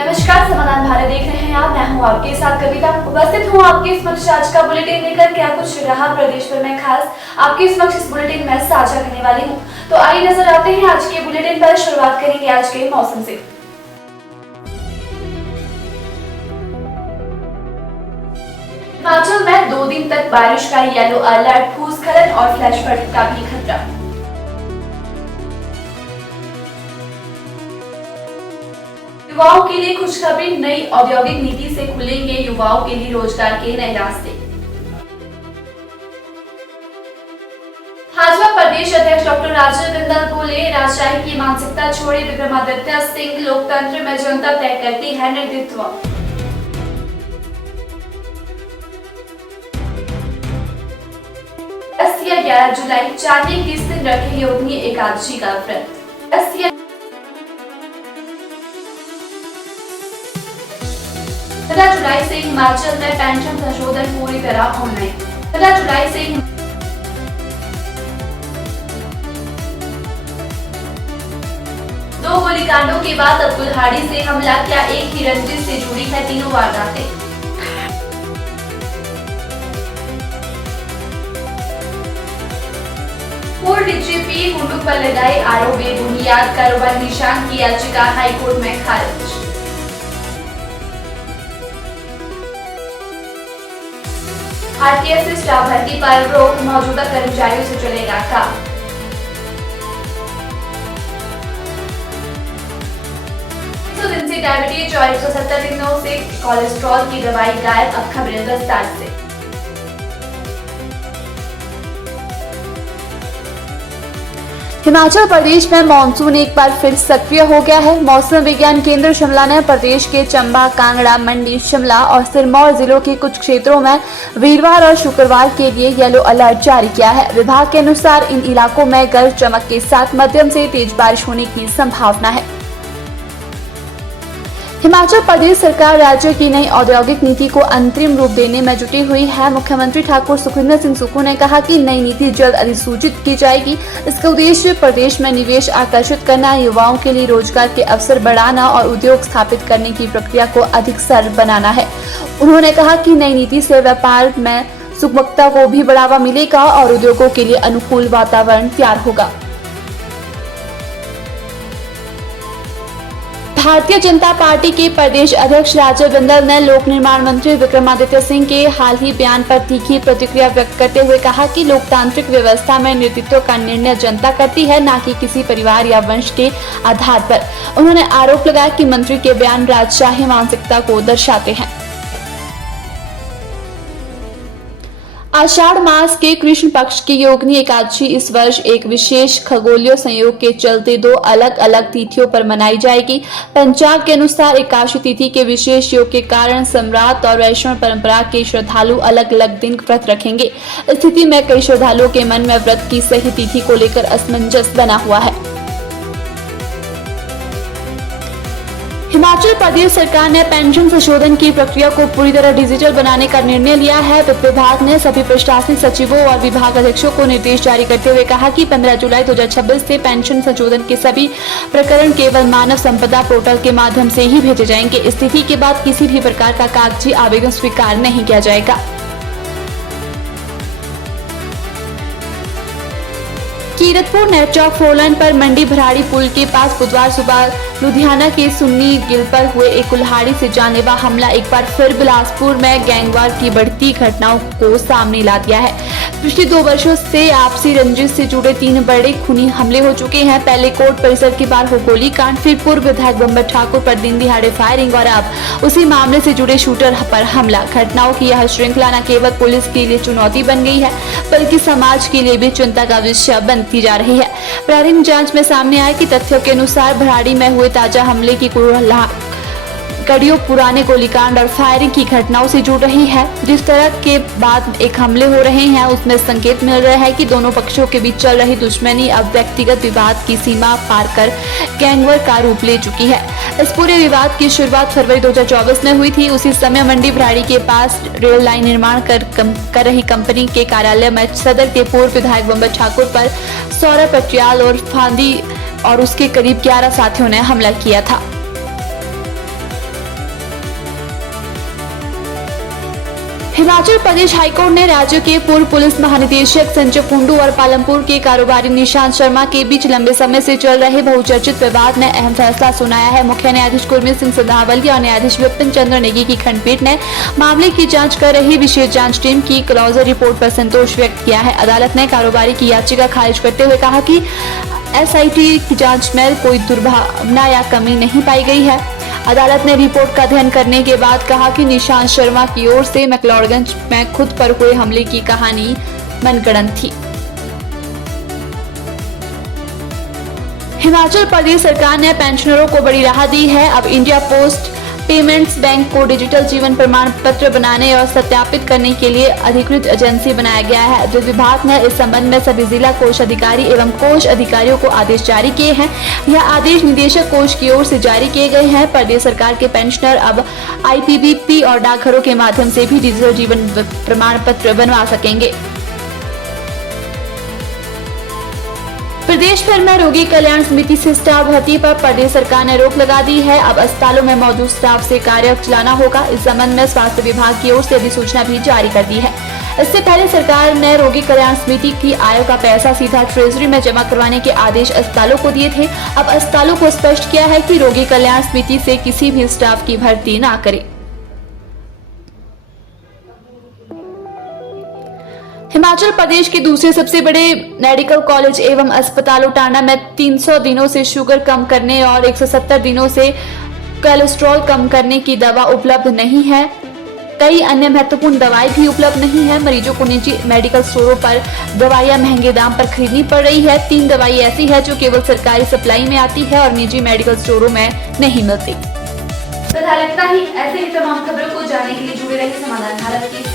नमस्कार, समाधान भारत देख रहे हैं आप। मैं हूं आपके साथ कविता, उपस्थित हूं आपके समक्ष आज का बुलेटिन लेकर। क्या कुछ रहा प्रदेश भर में खास, आपके समक्ष इस बुलेटिन में साझा करने वाली हूं। तो आइए नजर आते हैं आज के बुलेटिन पर। शुरुआत करेंगे आज के मौसम से। हिमाचल में 2 दिन तक बारिश का येलो अलर्ट, भूस्खलन और फ्लैश फ्लड का भी खतरा। युवाओं के लिए खुशखबरी, नई औद्योगिक नीति से खुलेंगे युवाओं के लिए रोजगार के नए रास्ते। भाजपा प्रदेश अध्यक्ष डॉक्टर राजीव बिंदल बोले, राजशाही की मानसिकता छोड़े, विक्रमादित्य सिंह, लोकतंत्र में जनता तय करती है नेतृत्व। 10 या 11 जुलाई चांदी किस दिन रखे योगिनी एकादशी का व्रत। 15 जुलाई से हिमाचल में पेंशन संशोधन पूरी तरह ऑनलाइन। 15 जुलाई से 2 गोलीकांडों के बाद अब कुल्हाड़ी से हमला, क्या एक ही रंजिश से जुड़ी है तीनों वारदातें। पूर्व डीजीपी कुंडू पर लगाए आरोप बेबुनियाद, कारोबार निशान की याचिका हाईकोर्ट में खारिज। आरटीएस से स्टाफ भर्ती पर रोक, मौजूदा कर्मचारियों से चलेगा काम। दिन से डायबिटीज और 170 दिनों से कोलेस्ट्रॉल की दवाई गायब। अब खबरें विस्तार से। हिमाचल प्रदेश में मानसून एक बार फिर सक्रिय हो गया है। मौसम विज्ञान केंद्र शिमला ने प्रदेश के चंबा, कांगड़ा, मंडी, शिमला और सिरमौर जिलों के कुछ क्षेत्रों में वीरवार और शुक्रवार के लिए येलो अलर्ट जारी किया है। विभाग के अनुसार इन इलाकों में गरज चमक के साथ मध्यम से तेज बारिश होने की संभावना है। हिमाचल प्रदेश सरकार राज्य की नई औद्योगिक नीति को अंतरिम रूप देने में जुटी हुई है। मुख्यमंत्री ठाकुर सुखविंदर सिंह सुक्खू ने कहा कि नई नीति जल्द अधिसूचित की जाएगी। इसका उद्देश्य प्रदेश में निवेश आकर्षित करना, युवाओं के लिए रोजगार के अवसर बढ़ाना और उद्योग स्थापित करने की प्रक्रिया को अधिक सरल बनाना है। उन्होंने कहा कि नई नीति से व्यापार में सुगमता को भी बढ़ावा मिलेगा और उद्योगों के लिए अनुकूल वातावरण तैयार होगा। भारतीय जनता पार्टी के प्रदेश अध्यक्ष राजीव बिंदल ने लोक निर्माण मंत्री विक्रमादित्य सिंह के हाल ही बयान पर तीखी प्रतिक्रिया व्यक्त करते हुए कहा कि लोकतांत्रिक व्यवस्था में नेतृत्व का निर्णय जनता करती है, न कि किसी परिवार या वंश के आधार पर। उन्होंने आरोप लगाया कि मंत्री के बयान राजशाही मानसिकता को दर्शाते हैं। आषाढ़ मास के कृष्ण पक्ष की योगिनी एकादशी इस वर्ष एक विशेष खगोलीय संयोग के चलते 2 अलग अलग तिथियों पर मनाई जाएगी। पंचांग के अनुसार एकादशी तिथि के विशेष योग के कारण सम्राट और वैष्णव परंपरा के श्रद्धालु अलग अलग दिन व्रत रखेंगे। स्थिति में कई श्रद्धालुओं के मन में व्रत की सही तिथि को लेकर असमंजस बना हुआ है। हिमाचल प्रदेश सरकार ने पेंशन संशोधन की प्रक्रिया को पूरी तरह डिजिटल बनाने का निर्णय लिया है। वित्त विभाग ने सभी प्रशासनिक सचिवों और विभाग अध्यक्षों को निर्देश जारी करते हुए कहा कि 15 जुलाई 2026 से पेंशन संशोधन के सभी प्रकरण केवल मानव संपदा पोर्टल के माध्यम से ही भेजे जाएंगे। इस तिथि के बाद किसी भी प्रकार का कागजी आवेदन स्वीकार नहीं किया जाएगा। कीरतपुर नेरचौक फोरलाइन पर मंडी भराड़ी पुल के पास बुधवार सुबह लुधियाना के सुन्नी गिल पर हुए एक कुल्हाड़ी से जानलेवा हमला एक बार फिर बिलासपुर में गैंगवार की बढ़ती घटनाओं को सामने ला दिया है। पिछले 2 वर्षों से आपसी रंजिश से जुड़े 3 बड़े खूनी हमले हो चुके हैं। पहले कोर्ट परिसर के बाहर हो गोलीकांड, फिर पूर्व विधायक बंबर ठाकुर पर दिन दिहाड़े फायरिंग और अब उसी मामले से जुड़े शूटर पर हमला। घटनाओं की यह श्रृंखला न केवल पुलिस के लिए चुनौती बन गई है, बल्कि समाज के लिए भी चिंता का विषय बनती जा रही है। प्रारंभिक जांच में सामने आया कि तथ्यों के अनुसार भराड़ी में हुए ताजा हमले की कड़ियों पुराने गोलीकांड और फायरिंग की घटनाओं से जुड़ रही है। जिस तरह के बाद एक हमले हो रहे हैं, उसमें संकेत मिल रहा है कि दोनों पक्षों के बीच चल रही दुश्मनी अब व्यक्तिगत विवाद की सीमा पार कर गैंगवार का रूप ले चुकी है। इस पूरे विवाद की शुरुआत फरवरी 2024 में हुई थी। उसी समय मंडी भराड़ी के पास रेल लाइन निर्माण कर रही कंपनी के कार्यालय में सदर के पूर्व विधायक बंबर ठाकुर पर सौरभ पटियाल और फांदी और उसके करीब 11 साथियों ने हमला किया था। हिमाचल प्रदेश हाईकोर्ट ने राज्य के पूर्व पुलिस महानिदेशक संजय कुंडू और पालमपुर के कारोबारी निशांत शर्मा के बीच लंबे समय से चल रहे बहुचर्चित विवाद में अहम फैसला सुनाया है। मुख्य न्यायाधीश गुरमीत सिंह सिधावली और न्यायाधीश विपिन चंद्र नेगी की खंडपीठ ने मामले की जांच कर रही विशेष जांच टीम की क्लोजर रिपोर्ट पर संतोष व्यक्त किया है। अदालत ने कारोबारी की याचिका खारिज करते हुए कहा कि एसआईटी की जांच में कोई दुर्भावना या कमी नहीं पाई गई है। अदालत ने रिपोर्ट का अध्ययन करने के बाद कहा कि निशांत शर्मा की ओर से मैक्लोडगंज में खुद पर हुए हमले की कहानी मनगढ़ंत थी। हिमाचल प्रदेश सरकार ने पेंशनरों को बड़ी राहत दी है। अब इंडिया पोस्ट पेमेंट्स बैंक को डिजिटल जीवन प्रमाण पत्र बनाने और सत्यापित करने के लिए अधिकृत एजेंसी बनाया गया है। विद्युत विभाग ने इस संबंध में सभी जिला कोष अधिकारी एवं कोष अधिकारियों को आदेश जारी किए हैं। यह आदेश निदेशक कोष की ओर से जारी किए गए हैं। प्रदेश सरकार के पेंशनर अब IPBP और डाकघरों के माध्यम से भी डिजिटल जीवन प्रमाण पत्र बनवा सकेंगे। प्रदेश भर में रोगी कल्याण समिति से स्टाफ भर्ती पर प्रदेश सरकार ने रोक लगा दी है। अब अस्पतालों में मौजूद स्टाफ से कार्य चलाना होगा। इस संबंध में स्वास्थ्य विभाग की ओर से अधिसूचना भी जारी कर दी है। इससे पहले सरकार ने रोगी कल्याण समिति की आय का पैसा सीधा ट्रेजरी में जमा करवाने के आदेश अस्पतालों को दिए थे। अब अस्पतालों को स्पष्ट किया है कि रोगी कल्याण समिति से किसी भी स्टाफ की भर्ती न करे। हिमाचल प्रदेश के दूसरे सबसे बड़े मेडिकल कॉलेज एवं अस्पताल उटाना में 300 दिनों से शुगर कम करने और 170 दिनों से कोलेस्ट्रॉल कम करने की दवा उपलब्ध नहीं है। कई अन्य महत्वपूर्ण दवाएं भी उपलब्ध नहीं है। मरीजों को निजी मेडिकल स्टोरों पर दवाइयां महंगे दाम पर खरीदनी पड़ रही है। 3 दवाई ऐसी है जो केवल सरकारी सप्लाई में आती है और निजी मेडिकल स्टोरों में नहीं मिलती। फिलहाल इतना ही। ऐसे ही तमाम खबरों को जानने के लिए जुड़े रहिए समाधान भारत की